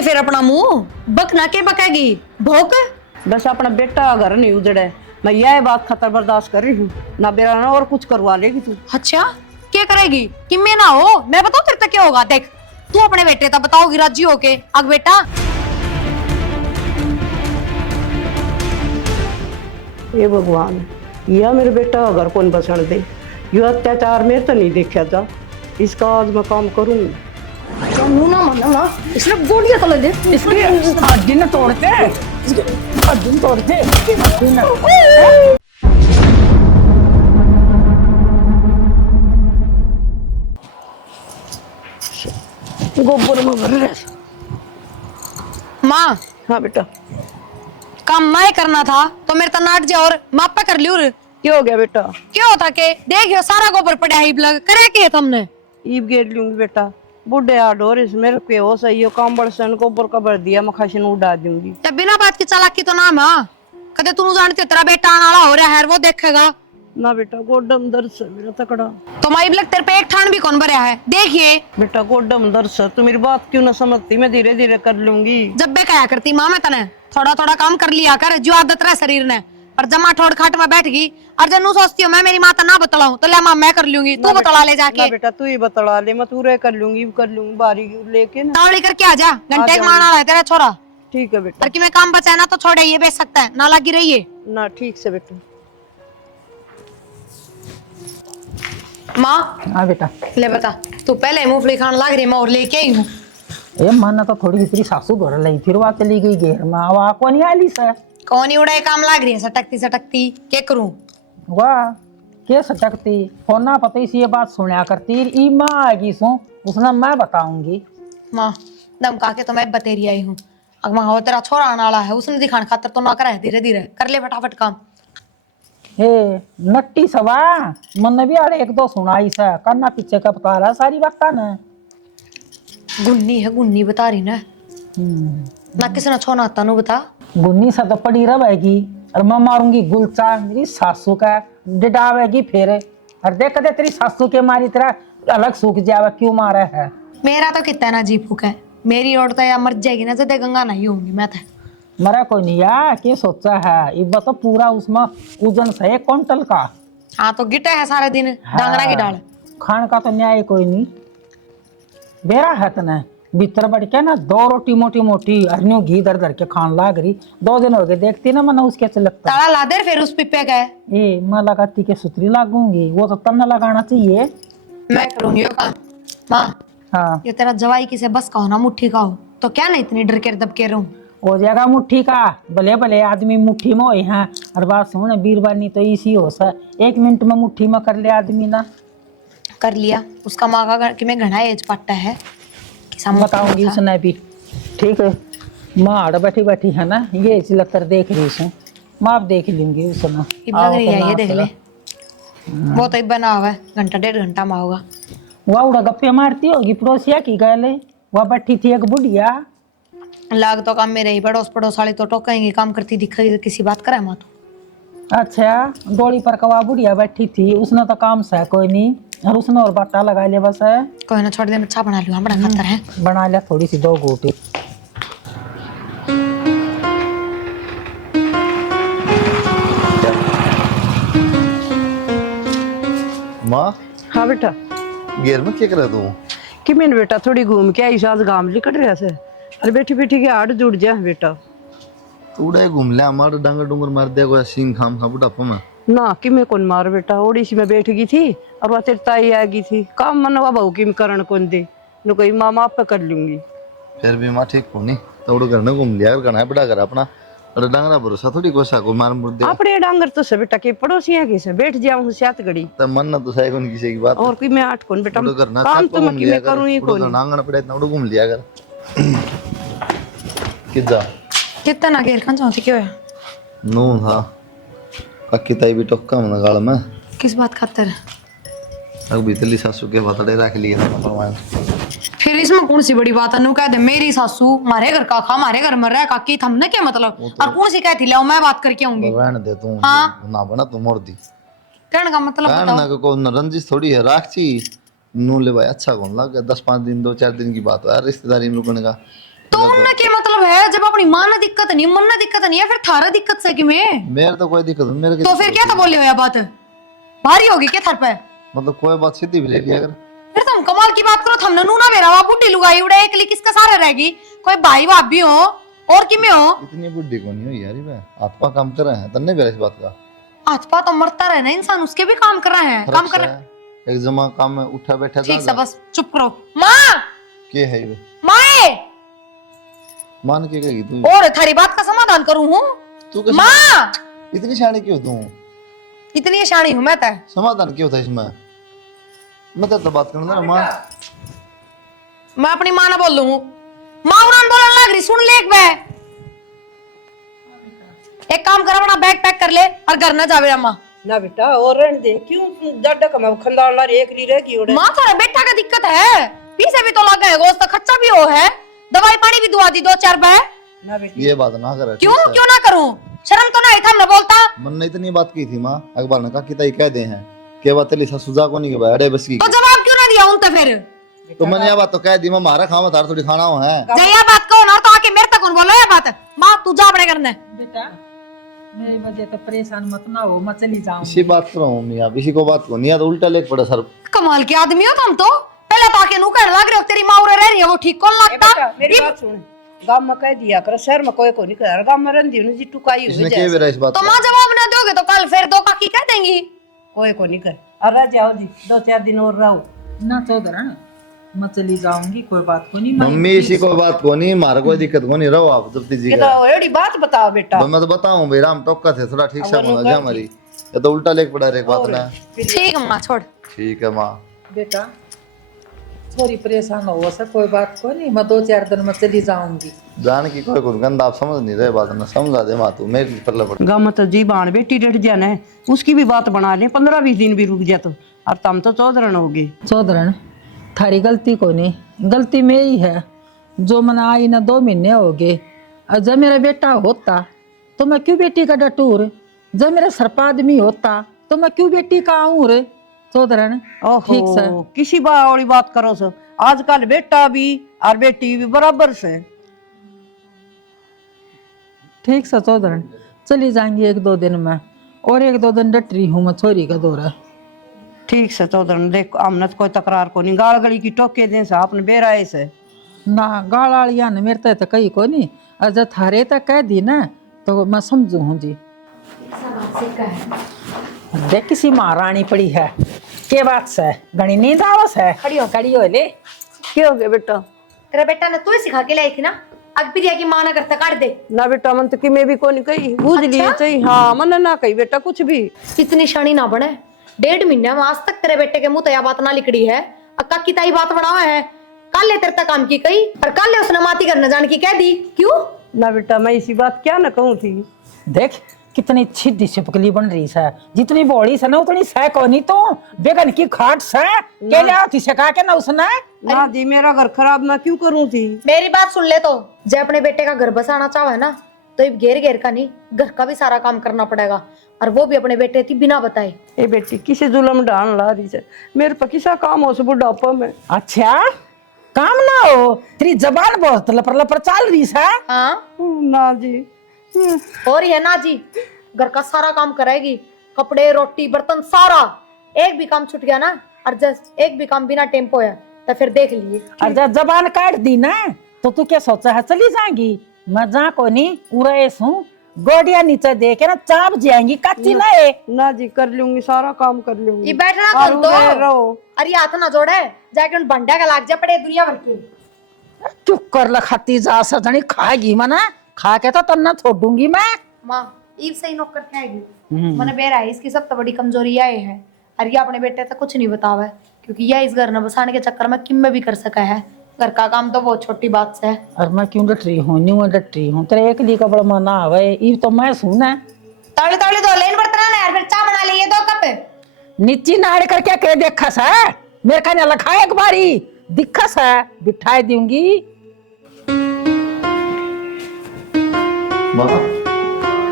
दे फिर अपना मुंह, बकना के बकेगी भोक। बस अपना बेटा घर नहीं उजड़े, मैं यह बात खतर बर्दाश्त कर रही हूँ ना, बेरा ना और कुछ करवा लेगी तू। अच्छा क्या करेगी कि मैं ना हो, मैं बताऊं तेरे तक क्या होगा। देख तू अपने बेटे तक बताओगी राजी होके, अग बेटा। ये भगवान, यह मेरे बेटा का घर कौन बसण दे, यह अत्याचार मेरे तो नहीं देखा था, इसका आज मैं काम करूंगी। मुंह ना मानना, इसने गोलियां तो ले दे, इसने हड्डी न तोड़ते, हड्डी तोड़ते, हड्डी न। गोबर में भर रहे। माँ हाँ बेटा। काम मैं करना था तो मेरे तो नाट जा और मापा कर लियो। क्या हो गया बेटा? क्या होता के देखियो सारा गोबर पड़ा है, लग करे के तुमने ईब गेर लूंगी बेटा, बुढ़े आडोर इस मेरे पे हो सही हो, काम बड़सन गोबर का भर दिया, मैं खासन उड़ा दूंगी। तब बिना बात की चालाकी तो ना माँ, कदे तू जानती तेरा बेटा आने वाला हो रहा है, वो देखेगा ना बेटा, गोडम दर्द से मेरा तकड़ा। तो माई लग तेरे पे एक ठान भी कौन भरा है, देखिए। बेटा गोडम दर्द से तू मेरी बात क्यों ना समझती, मैं धीरे धीरे कर लूंगी। जब बे क्या करती माँ, मैं तने थोड़ा थोड़ा काम कर लिया कर, जो आदत रहा शरीर ने, और जमा ठोड़ खाट में बैठ गई और जब नू सोचती हूँ मैं मेरी माता ना बतलाऊं तो ले माँ मैं कर लूंगी, तू बतला ले जाके। ना बेटा तू ही बतला ले, मैं पूरे कर लूंगी बारी लेके ना। तावड़ी करके आ जा, घंटे का मारना है तेरा छोरा। ठीक है बेटा। और कि मैं काम बचा ना तो छोड़े, ये बेच सकता है ना, लगी रहिए ना। ठीक से बेटा। माँ। हाँ बेटा। ले बता, तू पहले मूंगफली खाने लग रही, मैं और लेके आई हूँ। ये मन तो थोड़ी तेरी सासू घर लाई, फिर वहाँ चली गई घेर में, वहाँ को नहीं आली से। कौन ही उड़ाई काम लग रही है, सटकती सटकती क्या करूं। वाह के सटकती फोन ना पता इसी ये बात सुना करती, ई माँ आएगी सो उसने मैं बताऊंगी। माँ दम काके तो मैं बतेरी आई हूँ, अब माँ हो तेरा छोरा आने वाला है, उसने दिखाने खातर तो ना करे, धीरे धीरे कर ले फटाफट काम। हे नट्टी सवा मन भी अरे एक दो सुनाई सा करना पीछे का बता रहा सारी बात ना। गुन्नी है, गुन्नी बता रही ना, ना किसी ने छोना आता नु बता। गुन्नी सा तो पड़ी रहेगी और मैं मारूंगी गुलचा मेरी सासू का डिडावेगी फिर, और देख दे तेरी सासू के मारी तेरा अलग सूख जावे, क्यों मारा है। मेरा तो कितना ना जी फूक है, मेरी औरत या मर जाएगी ना, जदे गंगा नहीं होंगी मैं तो। मरा कोई नहीं यार, क्या सोचा है इब तो पूरा उसमें वजन से 1 क्विंटल का। हाँ तो गिटे है सारे दिन डांगरा की डाल। खान का तो न्याय कोई नहीं, बेरा है तना भीतर बढ़ के ना 2 रोटी मोटी मोटी अरन्यों घी दर दर के खान लाग रही, 2 दिन हो गए देखती ना मैंने उसके लगता। ताला ला दे फिर उस पिप्पे का। ए मैं लगाती के सुतरी लागूंगी, वो तो तब ना लगाना चाहिए। मैं करूंगी वो काम। माँ हाँ ये तेरा जवाई किसे बस का हो ना मुट्ठी का हो तो क्या ना इतनी डर के दब के रहूं। हो जाएगा मुट्ठी का, भले भले आदमी मुट्ठी में होए हैं, और बात सुन बीरबानी तो इसी हो सा 1 मिनट में मुट्ठी में कर ले आदमी ना। कर लिया उसका माँ का कि मैं घना एज पट्टा है बताऊंगी उसने भी। ठीक है माँ आड़ बैठी बैठी है ना, ये लग देख रही हूँ, मैं आप देख लूंगी उसने। लग रही है ये देख ले, वो तो बना हुआ है, घंटा 1.5 घंटा में होगा। वह उड़ा गप्पे मारती होगी पड़ोसिया की गले, वह बैठी थी एक बुढ़िया। लाग तो काम में रही, पड़ोस पड़ोस वाली तो टोकेंगे, काम करती दिखेगी किसी बात करे माँ तो। अच्छा डोली पर कवा बुढ़िया बैठी थी, उसने तो काम से कोई नहीं, और उसने और बाटा लगा लिया बस है। कोई ना छोड़ दे, अच्छा बना लियो, बड़ा खतर है। बना लिया थोड़ी सी 2 गोटी। माँ। हाँ बेटा। घेर में क्या कर रहा तू? कि मैंने बेटा थोड़ी घूम के आई, साथ गांव निकल रहा से, अरे बैठी बैठी के हाथ जुड़ जा बेटा। तूड़ा घूम ले, हमारा डांगर डूंगर मार दिया कोई सींग खाम खा बुढ़ापा में ना। कि मैं कौन मार बेटा, ओड़ी सी में बैठ गई थी और वह तेरी ताई आ गई थी, काम मनवा बहू की करण कौन दे न, कोई मामा आप पे कर लूंगी। फिर भी माँ ठीक होनी तो घर में घूम लिया करना है बड़ा कर अपना, अरे डांगरा भरोसा थोड़ी कोसा को मार मुर दे अपने डांगर तो से बेटा के पड़ोसिया के से बैठ जाऊं सात घड़ी, तब मन ना तो सही कौन किसी की बात और कोई मैं 8 कौन बेटा करना काम तो मैं करूं ही कोई कौन। नांगन पड़े इतना घूम लिया कर किदा कितना ना घेर खान चाहती क्यों है। नू था काकी ताई भी टोका मन गाल में, किस बात खातर। अब भीतली सासू के बतड़े रख लिए था। फिर इसमें कौन सी बड़ी बात है, नु कह दे मेरी सासू मारे घर का खा मारे घर में रह काकी थमने क्या मतलब, और कौन सी कहती ले मैं बात करके आऊंगी। रहने दे तू, हाँ। ना बना तू मोर दी कहने का मतलब कहना बताओ। को रंजिश थोड़ी है राखची नू ले भाई, अच्छा कौन लग 10-5 दिन 2-4 दिन की बात है रिश्तेदारी में रुकने का। तो तो उनने क्या मतलब है? जब अपनी मां ने दिक्कत नहीं, मन ने दिक्कत नहीं है, फिर थारा दिक्कत से कि मैं? मेरे तो कोई दिक्कत नहीं, मेरे तो फिर क्या तो बोले हो? यह बात भारी होगी क्या थर पे? मतलब कोई बात सीधी भी ले लिया अगर फिर तुम कमाल की बात करो, थमने नूना मेरा वा बुड्ढी लुगाई उड़े एक किसका सहारा रहेगी? कोई भाई भाभी हो और कि मैं हो? इतनी बुढ़ी को नहीं हुई यार मैं आपका काम कर रहे हैं तन्ने भी इस बात का हाथ तो मरता रहे ना इंसान, उसके भी काम कर रहे हैं, काम कर रहे हैं। एक जमा काम में उठा बैठा ठीक से बस चुप करो। माँ के है ये माए मान के कहेगी तू और थारी बात का समाधान करूं हूँ। तू कैसे माँ इतनी शानी क्यों तू इतनी शानी हूँ मैं तो। समाधान क्यों था इसमें मैं तो बात करना ना माँ मैं अपनी माँ ना बोल लूँ, माँ उन्होंने बोलने लग रही, सुन ले एक बे। एक काम कर, अपना बैग पैक कर ले और घर ना जावे माँ। ना बेटा और रहने दे, क्यों जड्डा कमा खंदाल ला एक ली रहेगी ओड़े। माँ थोड़ा बेटा का दिक्कत है, पीछे भी तो लगा है, गोश्त खर्चा भी हो है, दवाई पानी भी दुआ दी 2-4 बे। ना बेटी ये बात ना करे क्यों क्यों ना करूं? शर्म तो नहीं था? मैं बोलता मन ने इतनी बात की थी माँ अखबार ने कहा कि ताई कह दे हैं के बात तेरी सुजा को नहीं के भाई अरे बस की तो जवाब क्यों ना दिया उन तो? फिर तो मैंने यह बात तो कह दी मैं मारा खावा थार थोड़ी खाना हो है जया बात कहो ना तो आके मेरे तक कौन बोलो ये बात? माँ तू जा अपने करने। बेटा मेरी वजह तो परेशान मत ना हो, मैं चली जाऊं। इसी बात कर रहा हूँ मियाँ किसी को बात को नहीं तो उल्टा लेके पड़ा सर कमाल के आदमी हो तुम तो। पहले तो आके नू कहने लग रहे हो तेरी माँ उरे रह रही है, वो ठीक कौन लगता? मेरी बात सुन, गांव में कह दिया कर, शहर में कोई को नहीं कर, गांव में रहंदी उन्हें जी टुकाई हो इसने जाए, क्या बेरा इस बात तो माँ जवाब ना दोगे तो कल फिर दो काकी कह देंगी। कोई को नहीं कर। और रह जाओ जी 2-4 दिन और रहो ना चौधरी मैं चली जाऊंगी, कोई बात को नहीं। मम्मी इसी को बात को नहीं मारा कोई दिक्कत को नहीं रहो आप जब जी ये तो एड़ी बात बताओ बेटा। तो मैं तो बताऊं भाई राम टोका थे थोड़ा ठीक से होना जा हमारी ये तो उल्टा लेके पड़ा रे एक बात ना ठीक है माँ छोड़। ठीक है माँ बेटा थोड़ी परेशान हो सर, कोई बात को नहीं, मैं 2-4 दिन में चली जाऊंगी। जान की कोई गंदा आप समझ नहीं रहे बात ना समझा दे माँ तू मेरे पर लपड़ गांव में तो जी बाण बेटी डट जाना है, उसकी भी बात बना ले, 15-20 दिन भी रुक जा तो। और तुम तो चौधरन होगी। चौधरी थारी गलती को नहीं, गलती मेरी है जो मैंने आई ना 2 महीने हो गए। और जब मेरा बेटा होता तो मैं क्यों बेटी का डटूर, जब मेरा सरपा आदमी होता तो मैं क्यों बेटी का आऊं रे। चौधरी ठीक से ओहो किसी वाली बात करो सो, आजकल बेटा भी और बेटी भी बराबर से। ठीक से चौधरी चली जाएंगी 1-2 दिन में, और 1-2 दिन डट रही हूँ मैं छोरी का दौरा। ठीक से चौधरन देख हमने तो कोई तकरार को नहीं, गाल गली की टोके दे से आपने बेराए से ना गाल आलिया ने मेरे तो कही को नहीं, और जब थारे तक कह दी ना तो मैं समझू हूँ जी। देख किसी महारानी पड़ी है के बात से घनी नींद आवस है। खड़ी हो ले। क्या हो गया बेटा? तेरा बेटा ने तू ही सिखा के लाई थी ना, अब प्रिया की माँ ना करता काट दे। ना बेटा मन तो कि मैं भी को नहीं कही, बूझ लिए चाहिए। हाँ मन ना कही बेटा कुछ भी। इतनी शानी ना बने, 1.5 महीने में आज तक तेरे बेटे के मुंह तो यह बात ना लिकड़ी है। अक्का की ताई बात बढ़ावा है, कल ले तेरे तक काम की कही और कल ले उसने माती करने जाने की कह दी। क्यों ना बेटा मैं इसी बात क्या ना कहूँ थी। देख कितनी छिद्दी छिपकली बन रही है, जितनी बॉडी से ना उतनी सह को नहीं तो बेगन की खाट से के लिया थी सका के ना उसने। ना जी मेरा घर खराब ना क्यों करूँ थी। मेरी बात सुन ले, तो जब अपने बेटे का घर बसाना चाहे ना तो ये घेर घेर का नहीं, घर का भी सारा काम करना पड़ेगा, और वो भी अपने बेटे थी बिना बताए। ए बेटी किसी जुलम डाल ला रही है, मेरे पर किसा काम हो सब बुढ़ापा में। अच्छा काम ना हो, तेरी जबान बहुत लपर लपर चाल रही है। हाँ ना जी और ये ना जी घर का सारा काम करेगी, कपड़े रोटी बर्तन सारा। एक भी काम छूट गया ना और जस्ट एक भी काम बिना टेम्पो है तो फिर देख लिए। और जब जबान काट दी ना तो तू क्या सोचा है चली जाएंगी? मैं जा को नहीं उड़ेस हूँ, गोडिया नीचे दे के ना चाप जाएंगी कच्ची ना है। ना जी कर लूंगी, सारा काम कर लूंगी। ये बैठना और कौन तो उधर रहो। अरे हाथ ना जोड़े, जाके उन भंडा का लाग जा पड़े दुनिया भर के। चुप कर ल खाती जा सजनी खाएगी मना, खा के तो तन्ना छोड़ दूंगी मैं। माँ ईव से ही नौकर खाएगी। मैंने बेरा है इसकी सबसे बड़ी कमजोरी यह है, और ये अपने बेटे तक कुछ नहीं बतावा है, क्योंकि यह इस घर न बसाने के चक्कर में किम में भी कर सका है। घर का काम तो बहुत छोटी बात से है। और मैं क्यों डट रही हूँ, न्यू डट रही हूँ, तेरे एक ली का बड़ा मना आवे ईव तो मैं सुना ताली ताली दो लेन बर्तन ना यार, फिर चाय बना लिए 2 कप। नीची नाड़ करके कह देखस है मेरे का लखा एक बारी दिखस है बिठाई दूंगी। माँ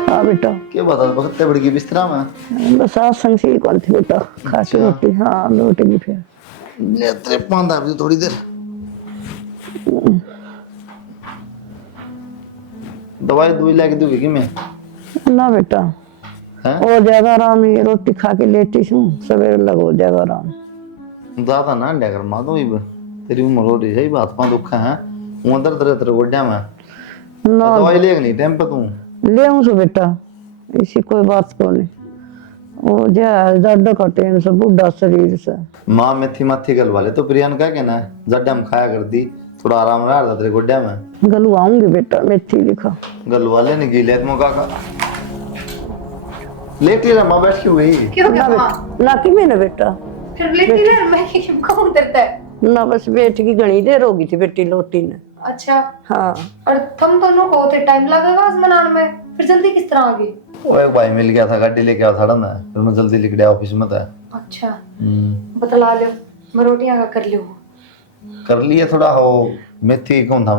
हाँ बेटा क्या बता बखते बड़ गई बिस्तरा में बस आज संसी कौन थी बेटा, खा के रोटी। हाँ लौटेगी फिर नेत्रे पांदा भी थोड़ी देर दवाई दुई लेके दूंगी कि मैं ना बेटा, हैं हो जाएगा आराम, ये रोटी खा के लेटी हूँ, सवेरे लग हो जाएगा आराम। ज्यादा ना अंडा कर मां, तो तेरी उम्र हो रही है, बात पा दुख है वो दर्द रहे तेरे गोड्या में। ना दवाई लेके नहीं टाइम पे तू ले आऊँ सो बेटा, इसी कोई बात को नहीं। वो ज्यादा कटे से बुढ़ा शरीर से। माँ मेथी माथी गल वाले तो प्रियंका के ना जड्डा में खाया कर दी, थोड़ा आराम रहा था तेरे गोड्या में। गलवाऊंगी बेटा, मेथी लिखा गल वाले ने गीले तुम का लेटी रहा माँ बैठ के हुई। क्यों क्या माँ? ना कि मैंने बेटा फिर लेटी रह, मैं कौन करता है? ना, बस बेटी की घनी देर होगी थी बेटी लोटी ने। अच्छा, हाँ और तुम दोनों को तो टाइम लगेगा आजमाने में, फिर जल्दी किस तरह आ गई? वो एक भाई मिल गया था, गाड़ी लेके आया था ना, फिर मैं जल्दी लिख दिया ऑफिस में था। अच्छा, बतला लो, मैं रोटियां का कर लियो। कर लिए थोड़ा हो मेथी कौन था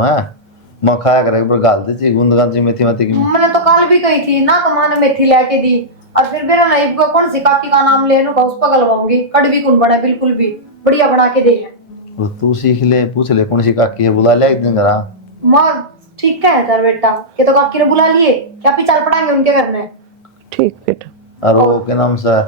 मैं खाया करे पर गाल दी थी गूंद गांजी मेथी माथी की। मैंने तो कल भी कही थी ना, तो माँ ने मेथी लेके दी, और फिर मेरा नाइफ को कौन सी काकी का नाम ले उस पर गलवाऊंगी। कड़वी कौन बना, बिल्कुल भी बढ़िया बना के दे है। वो तू सीख ले, पूछ ले कौन सी काकी है, बुला ले एक दिन घर। माँ ठीक है तेरा बेटा, ये तो काकी ने बुला लिए, क्या पी चल पड़ाएंगे उनके घर में। ठीक बेटा। और वो के नाम से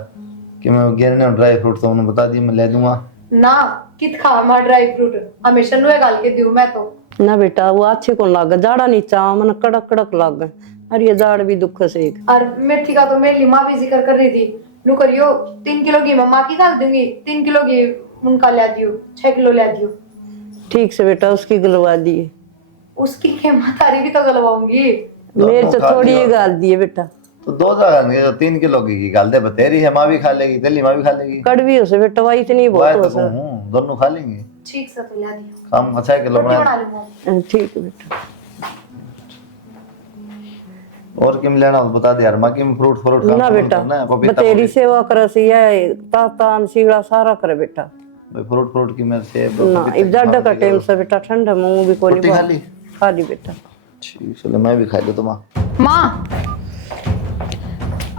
कि मैं गिरने ड्राई फ्रूट तो उन्होंने बता दिया, मैं ले दूंगा ना। कित खा मार ड्राई फ्रूट, हमेशा नुए गाल के दूं मैं तो। ना बेटा, वो अच्छे को लाग जाड़ा नीचा मन कड़क कड़क लाग गए, और ये जाड़ भी दुख से एक। और मेथी का तो मेरी माँ भी जिक्र कर रही थी, नु करियो 3 किलो की मम्मा की डाल दूंगी, 3 किलो की उनका ले दियो, 6 किलो ले दियो। ठीक से बेटा, उसकी गलवा दिए। उसकी कीमत तारी भी तो गलवाऊंगी। मेरे से थोड़ी ही गाल दिए बेटा। तो 2 जगह 3 किलो की गाल दे बतेरी है, माँ भी खा लेगी, तेली माँ भी खा लेगी, कड़वी हो से बेटा, वही इतनी बहुत हो से। दोनों खा लेंगे। ठीक से तो ला दियो, काम अच्छा है, किलो रोटी बना बना लूंगा। ठीक है बेटा। और किम लेना हो तो बता दे यार, माँ की फ्रूट फ्रूट ना बेटा, बतेरी सेवा करे से ये तातान सीड़ा सारा करे बेटा। भाई फ्रूट फ्रूट की मैं से ना इब जाड़ा का टाइम से बेटा, ठंडा मुंह भी कोनी खा ली खा ली बेटा। ठीक, चलो मैं भी खा लेता माँ। माँ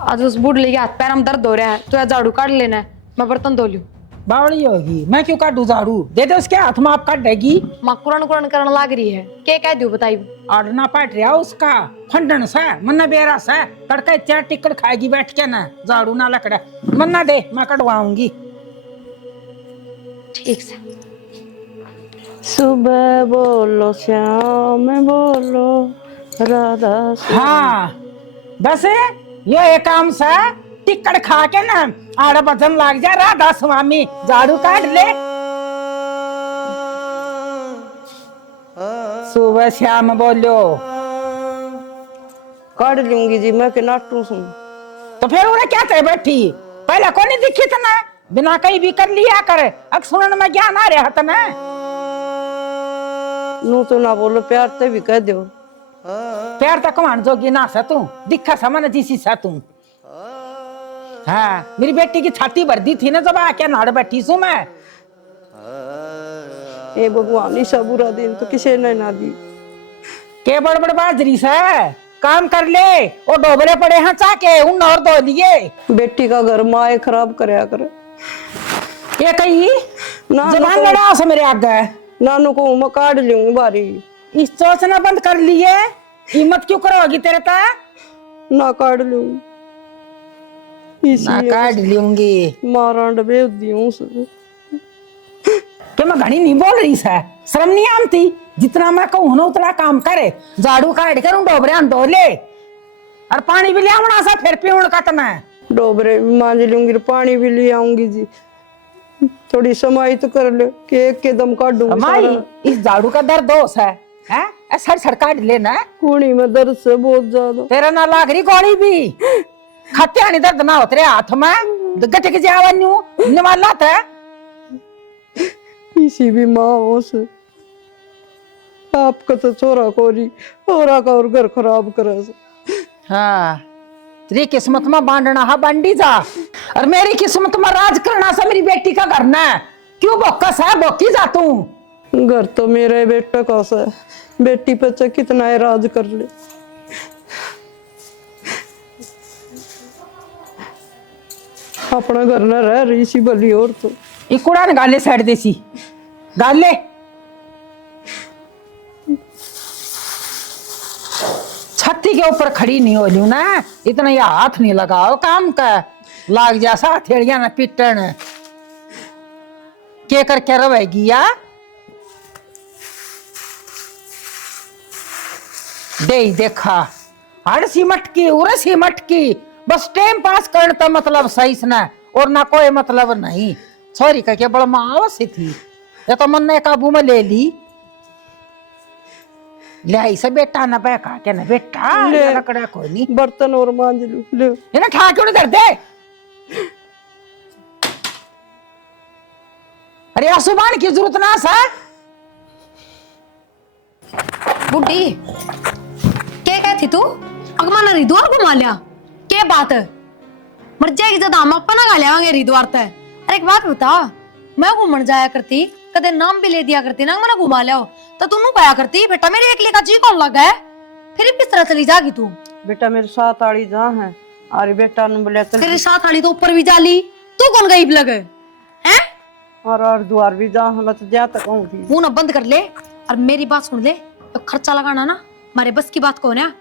आज उस बूढ़ लेके हाथ पैर में दर्द हो रहा है, तो या झाड़ू काट लेना है, मैं बर्तन धो लूं। बावड़ी होगी, मैं क्यों काटू झाड़ू? दे दे उसके हाथ में, आप काट देगी। माँ कुरन कुरन करने लग रही है, क्या कह दूं बताइए। आड़ना पाट रहा उसका फंडन सा मन्ना बेरा सा तड़का 4 टिकट खाएगी बैठ के ना, झाड़ू ना लकड़ा मन्ना दे, मैं कटवाऊंगी। ठीक से। सुबह बोलो श्याम बोलो राधा। हाँ बस ये एक काम सा टिकट खा के ना आड़ा बजन लाग जा, राधा स्वामी झाड़ू काट ले। सुबह शाम बोलो काट लूंगी जी, मैं के नाटू सुन। तो फिर उन्हें क्या चाहिए बैठी, पहले को नहीं दिखी था ना, बिना कहीं भी कर लिया करे, अब सुनने में ज्ञान आ रहा था ना। नू तो ना बोलो, प्यार से भी कह दो। प्यार तक कमान जोगी ना सा तू, दिखा समन जीसी सा तू। हाँ मेरी बेटी की छाती भर दी थी ना जब आके नाड़ बैठी सू मैं। ए भगवान, इस बुरा दिन तो किसी ने ना दी। के बड़बड़ बाजरी से काम कर ले, वो डोबरे पड़े हैं चाके उन और धो लिए। बेटी का घर माए खराब करया करे। ये कही ना जबान लड़ा से मेरे आगे। नानू को मैं काट लूंगी बारी। इस सोचना बंद कर लिए, हिम्मत क्यों करोगी तेरे ता? ना काट लूंगी, ना काट लूंगी। मारा डबे दियो से। कि मैं घड़ी नहीं बोल रही से, शर्म नहीं आती? जितना मैं कहूँ ना उतना काम करे, झाड़ू काट कर उन डोबरे धो ले, और पानी भी ले आवना सा फिर पीउण का तना। डोबरे भी मांज लूंगी, पानी भी ले आऊंगी जी। थोड़ी समाई तो कर ले कि एक के दम काट दूंगी माई सारा। इस झाड़ू का दर्द दोष है, हैं? सर सर काट लेना। कूड़ी में दर्द से बहुत ज्यादा। तेरा ना लाग रही गोली भी, खाते आनी दर्द ना हो तेरे हाथ में, गटे के जावन्यू निवाला था। किसी भी माँ हो से आपका तो चोरा कोरी और घर खराब करे से। हाँ तेरी किस्मत में बांटना है बांडी जा, और मेरी किस्मत में राज करना सा मेरी बेटी का करना है। क्यों बोकस है, बोकी जा तू। घर तो मेरे बेटे का सा है, बेटी पे चाहे कितना है राज कर ले। अपना घर न रह रही सी भली और तो इकुड़ा ने गाले साइड देसी गाले। छत्ती के ऊपर खड़ी नहीं हो लू ना, इतना ये हाथ नहीं लगाओ काम का, लाग जा सा हथेलियां ना पिटन के करके रवेगी या दे देखा हर सी मटकी उरे सी मटकी, बस टाइम पास करने का मतलब सही से ना, और ना कोई मतलब नहीं। सॉरी का के बड़ा माँ सी थी, ये तो मन ने काबू में ले ली। ले आई से बेटा ना बैठा के ना बेटा ले। लकड़ा कोई नहीं, बर्तन और मांज लू ले। ये ना ठा क्यों नहीं कर दे। अरे आसुबान की जरूरत ना सा। बुड्ढी क्या कहती तू? अगमाना हरिद्वार घुमा लिया, क्या बात है? मर जाएगी जब हम अपना गा लिया हरिद्वार तय। अरे एक बात बता, मैं घूमन जाया करती, कदे नाम भी ले दिया करती ना, मैंने घुमा लिया तो तू कहा करती बेटा मेरे एकले का जी कौन लगा है, फिर किस तरह चली जागी तू? बेटा मेरे साथ आड़ी जहाँ है, अरे बेटा ने बोले चल, तेरे साथ आली तो ऊपर भी जाली, तू कौन गई लगे हैं? और द्वार भी जहाँ मैं तो जहाँ तक आऊँ थी। मुंह ना बंद कर ले और मेरी बात सुन ले, तो खर्चा लगाना ना मारे बस की बात कौन है?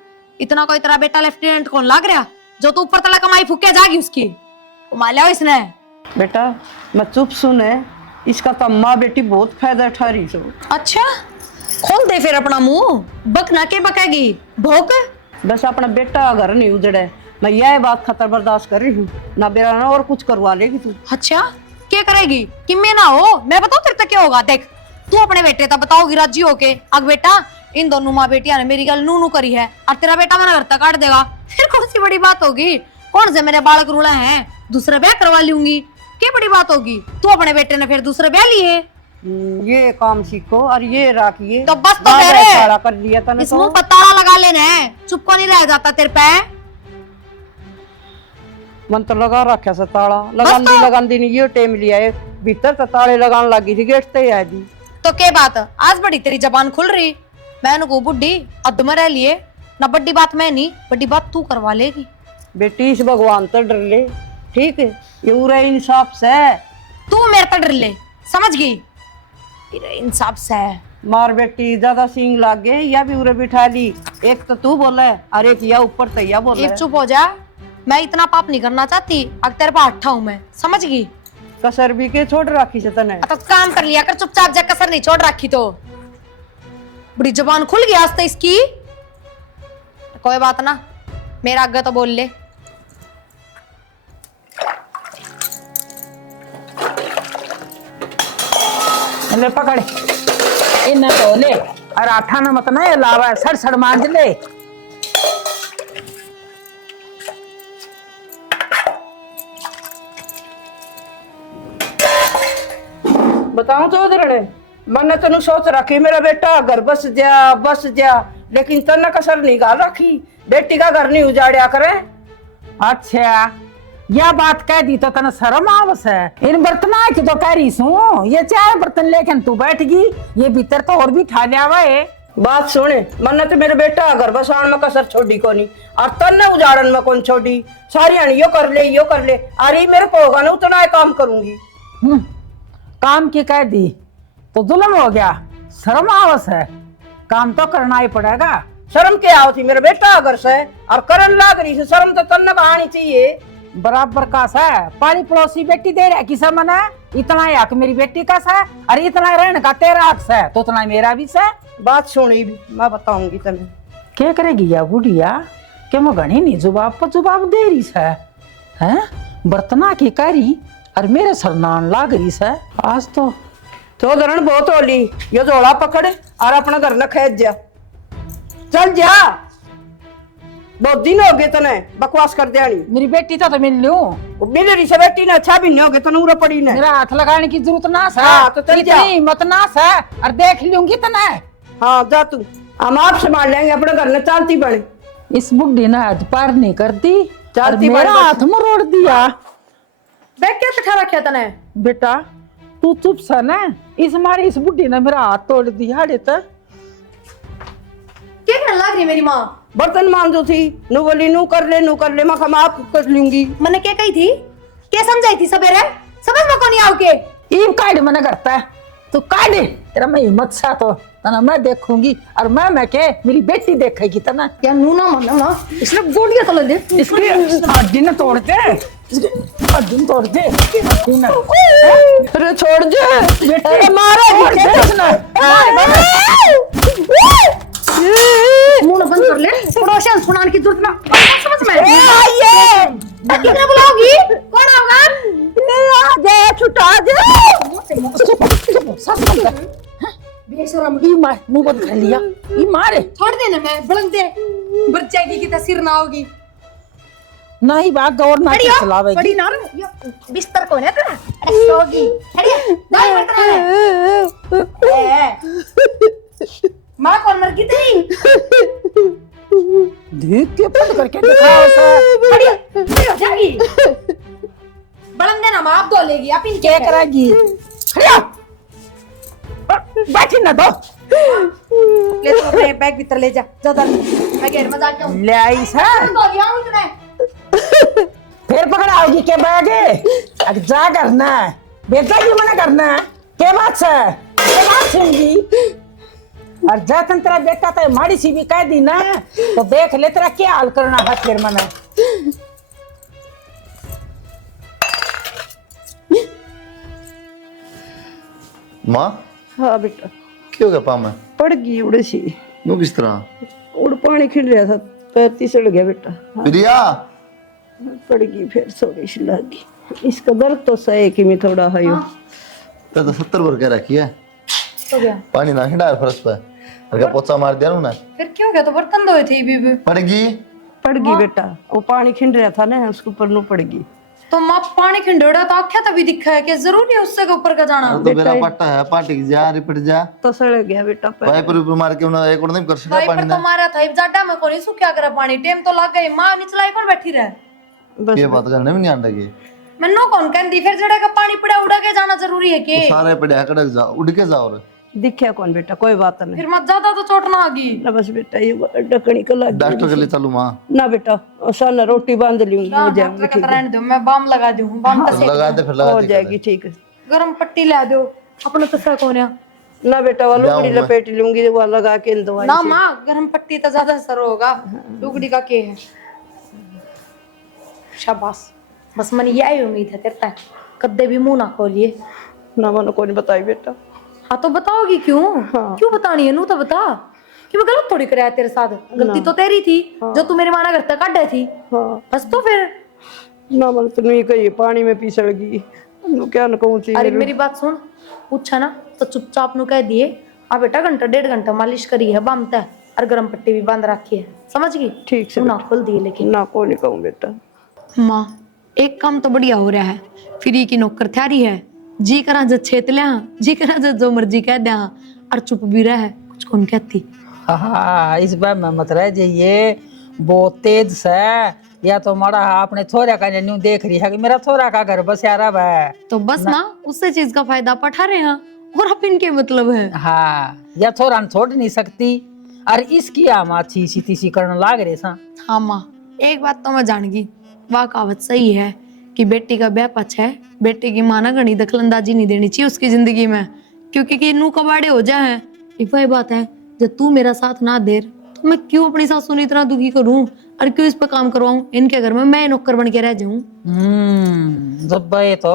इतना कोई तेरा बेटा लेफ्टिनेंट कौन लाग रहा जो तू ऊपर तला कमाई फूक के जागी उसकी? घुमा लिया इसने। बेटा मैं चुप सुने, इसका तो माँ बेटी बहुत फायदा उठा रही सो। अच्छा खोल दे फिर अपना मुंह, बक ना के बकेगी भोक। बस अपना बेटा घर नहीं उजड़े, मैं यह बात खतर बर्दाश्त कर रही हूँ ना, बेरा ना और कुछ करवा लेगी तू। अच्छा क्या करेगी कि मैं ना हो? मैं बताऊं तेरे तक क्या होगा? देख तू अपने बेटे तक बताओगी राजी होके, अग बेटा इन दोनों माँ बेटिया ने मेरी गल नू नू करी है और तेरा बेटा मेरा घर तक काट देगा, फिर कौन सी बड़ी बात होगी? कौन से मेरे बालक रूड़ा हैं, दूसरा ब्याह करवा लूंगी, क्या बड़ी बात होगी? तू अपने बेटे ने फिर दूसरे ब्याह लिए, ये काम सीखो और ये राखिए। तो बस तो तेरे सारा कर लिया तने इस तो। मुंह पर ताला लगा लेना है, चुप को नहीं रह जाता तेरे पे। मन तो लगा रखा सा ताला, लगांदी नहीं, ये टेम लिया है भीतर तो ताले लगाने लगी थी, गेट ते आ दी। तो क्या बात, आज बड़ी तेरी जबान खुल रही? मैं को बुढ़ी अद में रह लिए ना, बड़ी बात मैं नहीं, बड़ी बात तू करवा लेगी। बेटी इस भगवान तो डर ले, ठीक है, ये पूरा इंसाफ से। तू मेरे पर डर ले, समझ गई? इंसाफ से मार बेटी ज्यादा सींग लाग गए, या भी उरे बिठा ली, एक तो तू बोला है और एक या ऊपर तैया बोला एक है। चुप हो जा, मैं इतना पाप नहीं करना चाहती, अब तेरे पास अट्ठा हूं मैं, समझ गई? कसर भी के छोड़ रखी से तने। तो काम कर लिया कर चुपचाप, जा कसर नहीं छोड़ रखी तो। बड़ी जबान खुल गई आज तो इसकी। कोई बात ना, मेरा आगे तो बोल ले। ले पकड़ इन तो ले, और आठा ना मत ना लावा, सड़ सड़ मांझ ले। बताऊं तो उधर मैंने तेन सोच रखी मेरा बेटा घर बस जा, लेकिन तने कसर नहीं गा रखी, बेटी का घर नहीं उजाड़िया करे। अच्छा यह बात कह दी तो तने शर्म आवस है? इन बर्तना की तो कह रही सू, ये चार बर्तन लेकिन तू बैठ गई, ये भीतर तो और भी ठा लिया है। बात सुने, मैंने तो मेरे बेटा घर बसाने में कसर छोड़ी कोनी, और तन्ने उजाड़न में कौन छोड़ी, सारी यो कर ले, अरे मेरे को होगा ना उतना ही काम करूंगी। काम की कह दी तो जुल्म हो गया, शर्म आवस है, काम तो करना ही पड़ेगा। शर्म क्या होती, मेरा बेटा घर से और करन लाग रही से, शर्म तो तन्ने आनी चाहिए। बराबर का सा पारी पड़ोसी बेटी दे रहा किसा मना, इतना हक मेरी बेटी का सा, अरे इतना रहने का तेरा हक है तो उतना मेरा भी सा। बात सुनी भी मैं बताऊंगी तने। क्या करेगी या बुढ़िया के मैं घनी नहीं जुबाब पर जुबाब दे रही है, बर्तना की करी और मेरे सरनान लाग रही है। आज तो धरण बहुत होली, ये झोला पकड़ और अपना घर न खेत जा, चल जा, बहुत दिन हो गए तने बकवास कर दिया। मेरी बेटी तो मिल लूं, मेरी से बेटी ने अच्छा भी नहीं हो गए तने उरा पड़ी ने, मेरा हाथ लगाने की जरूरत ना सा। हाँ, तो चल जा। इतनी मत ना सा, और देख लूंगी तना। हाँ जा तू, हम आप संभाल लेंगे अपने घर में, चालती बने। इस बुढ़ी ने हाथ पार नहीं करती, चालती मेरा बड़ी हाथ मरोड़ दिया। देख क्या बैठा रखा तने? बेटा तू चुप सा ना, इस मारी इस बुढ़ी ने मेरा हाथ तोड़ दिया। हाड़े तक क्या कहने लग रही मेरी माँ? बर्तन मांजो थी, नू बोली नू कर ले, मैं हम आप कर लूंगी। मैंने क्या कही थी, क्या समझाई थी सवेरे, समझ में कौन नहीं आओ के? ईम काट मना करता है, तू काट तेरा मैं हिम्मत सा तो तना मैं देखूंगी और मैं के मेरी बेटी देखेगी तना या नू ना मानो ना इसने गोलियां तो ले ले इसकी हड्डी न तोड़ दे हड्डी न तोड़ दे हड्डी न अरे छोड़ दे अरे मारा मुंह बंद कर ले पड़ोसियों सुनाने की जरूरत ना समझ में कितने बुलाओगी कौन होगा दे छुटा दे बेशरम ई मार मुंह बंद कर लिया ई मारे छोड़ देना मैं बड़ंग दे मर जाएगी कि तस्वीर ना होगी नहीं बात गौर ना खड़ी हो, चलावेगी खड़ी ना रहो। यो, बिस्तर कौन है तेरा अरे सोगी खड़ी है, दाएं बर्तन है माँ कौन मर गई तेरी देख के बंद करके दिखाओ सर खड़ी हो जाएगी बड़ंग देना माँ आप धो लेगी आप इनके क्या करेगी खड़िया बैठी ना दो ले तो अपने बैग भीतर ले जा ज्यादा मैं घेर में जाके हूँ ले आई सर धो लिया हूँ इतने फिर पकड़ाओगी के बैगे अब जा करना है बेटा की मना करना है के बात से के बात सुनगी और जातन तेरा बेटा तो माड़ी सी भी कह दी ना तो देख ले तेरा क्या हाल करना है फिर मना माँ हाँ बेटा क्यों गया पाँव में पड़ गई उड़े सी नो किस तरह उड़ पानी खिल रहा था पैर तिसड़ गया बेटा प्रिया पड़ गई फिर थोड़ी सी लगी इसका दर्द तो सही कि मैं थोड़ा है तो 70 बार कह रखी है तो गया पानी ना हिंडा फर्श पे अगर पोछा मार दिया ना फिर क्यों गया तो बर्तन धोए थे बीबी पड़ेगी पड़ गई बेटा वो पानी खिंड रहा था ना उसके ऊपर नो पड़ गई तो माँ पानी खिंडोड़ा तो आख्या तभी दिखा है कि जरूरी है उससे के ऊपर का जाना तो मेरा पट्टा है पार्टी की जा रिपट जा तो सड़ गया बेटा पैर पाइप ऊपर मार के उन्हें एक और नहीं कर सकता भाई पानी पर ना तो मारा था जाडा में कोनी सु क्या करा पानी टेम तो लग गई माँ निचलाई पर बैठी रहे बस ये बात करने में नहीं आने लगी मैंने कौन कहती फिर जड़े का पानी पड़ा उड़ा के जाना जरूरी है कि सारे पड़े कड़क जाओ उड़ के जाओ रे दिखा कौन बेटा कोई बात नहीं फिर मत ज्यादा तो चोट ना आगी ना बस बेटा ये डकनी को लग डॉक्टर के लिए चलू माँ ना बेटा सन रोटी बांध लूंगी हो जाएगी डॉक्टर का रहने दो मैं बाम लगा दूं बाम तो लगा दे फिर लगा हो दे जाएगी ठीक है गरम पट्टी ला दो अपने तो सा कौन है ना बेटा वो लुगड़ी लपेट लूंगी वो लगा के दवाई ना माँ गरम पट्टी तो ज्यादा असर होगा लुगड़ी का के है शाबाश बस मन यही उम्मीद है तेरे तक कद्दे भी मुंह ना खोलिए ना मनो को नहीं बताई बेटा हाँ तो बताओगी क्यों क्यों बतानी है नू तो बता कि मैं गलत थोड़ी कराया तेरे साथ गलती तो तेरी थी जो तू मेरे माना घर तक काटे थी हाँ बस तो फिर ना मन तो नहीं कही पानी में पिसड़ गई नु क्या न कहूं थी अरे मेरी बात सुन पूछा ना तो चुपचाप नु कह दिए हाँ बेटा घंटा 1.5 घंटा मालिश करी है बामता है और गरम पट्टी भी बांध रखी है समझ गई ठीक से तू ना खोल दिए लेकिन ना को नहीं कहूं बेटा माँ एक काम तो बढ़िया हो रहा है फ्री की नौकर थ्यारी है जी करा जब छेत लिया जी करा जब जो मर्जी कह दिया और चुप भी रहा है कुछ कौन कहती हाँ इस बार मैं मत रह जाइए बहुत तेज से या तो मारा अपने थोड़ा का न्यू देख रही है कि मेरा थोड़ा का घर बस यार अब है तो बस माँ उससे चीज का फायदा पठा रहे हैं और अब इनके मतलब है हाँ या थोड़ा छोड़ नहीं सकती और इसकी आम अच्छी सी तीसी करने लाग रहे सा हाँ माँ एक बात तो मैं जान गई वाह कहावत सही है कि बेटी का ब्याह पछ है बेटे की माँ ना घनी दखलंदाजी नहीं देनी चाहिए उसकी जिंदगी में क्योंकि कि नू कबाड़े हो जाए एक वही बात है जब तू मेरा साथ ना दे तो मैं क्यों अपनी सासू ने इतना दुखी करूं और क्यों इस पे काम करवाऊं इनके घर में मैं नौकर बन के रह जाऊं जब भाई तो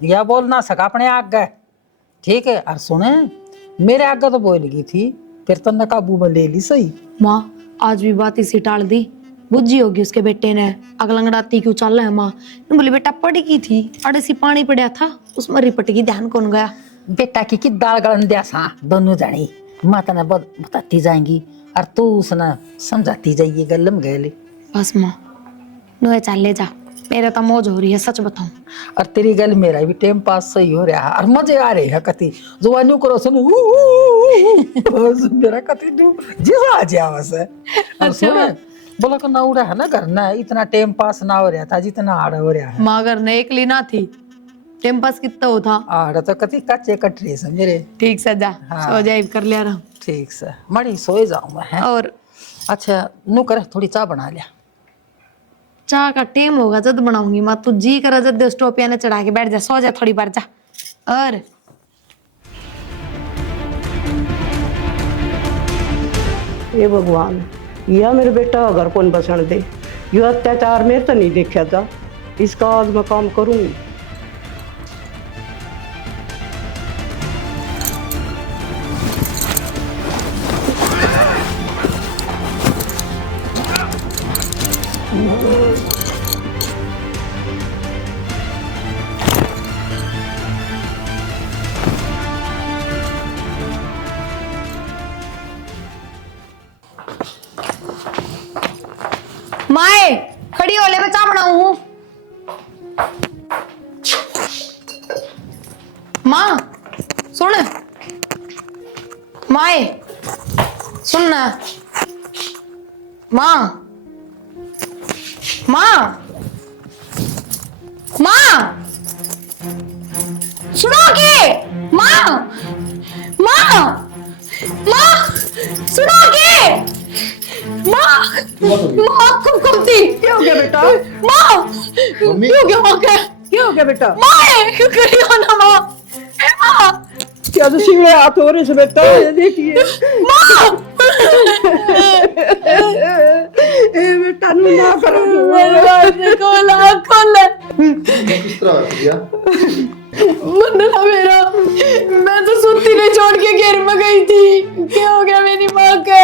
यह बोल ना सका अपने आगे ठीक है और सुने मेरे आगे तो बोल गई थी फिर तन्ने काबू में ले ली सही माँ आज भी बात इसी टाल दी बुझी होगी उसके बेटे ने अगलंगड़ाती क्यों चल रहा है माँ बोली बेटा पड़ गई थी अड़े सी पानी पड़ा था उसमें रिपट गई ध्यान कौन गया बेटा की दाल गलन दिया सा दोनों जानी माता ने बताती जाएंगी और तू उसने समझाती जाइए गलम गए बस माँ नो चल ले जा मेरा तो मौज हो रही है सच बताऊं और तेरी गल मेरा भी टाइम पास सही हो रहा है और मजे आ रहे हैं कति जो अन्यू करो सुन मेरा कति जिसा आ जाए बस और सुन बोला को ना उड़ा है ना करना इतना टाइम पास ना हो रहा था जितना आड़ा हो रहा है माँ अगर ने एकली ना थी टाइम पास कितना हो था आड़ा तो कति कच्चे कट रहे मेरे ठीक से जा सो जाए कर लिया रहा ठीक से मड़ी सोए जाऊं मैं हैं? और अच्छा नु कर थोड़ी चाय बना लिया चाह का टाइम होगा जब बनाऊंगी माँ तू जी करा जब स्टोव पे चढ़ा के बैठ जा सो जा थोड़ी बार जा और हे भगवान, या मेरे बेटा घर कौन बसन दे। यो अत्याचार मेरे तो नहीं देखा था, इसका आज मैं काम करूंगी। माए खड़ी होले मैं चा बनाऊ हूँ। माँ सुन, माए सुन ना, माँ माँ माँ सुनो के, माँ माँ माँ सुनो के, माँ माँ कब कमती क्या हो गया बेटा? माँ मम्मी। क्यों हो गया क्या हो गया बेटा? माँ क्यों करी हो ना माँ माँ क्या तो सिंह हाथ हो रहे से बेटा, ये देखिए। माँ ए बेटा नु ना करो। खोला खोला किस तरह है प्रिया? मुन्ना मेरा, मैं तो सुत्ती नहीं छोड़ के घेर में गई थी। क्या हो गया मेरी माँ के?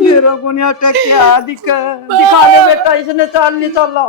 मेरा को नहीं अटक क्या दिखा दे बेटा, इसने चाल नहीं चला।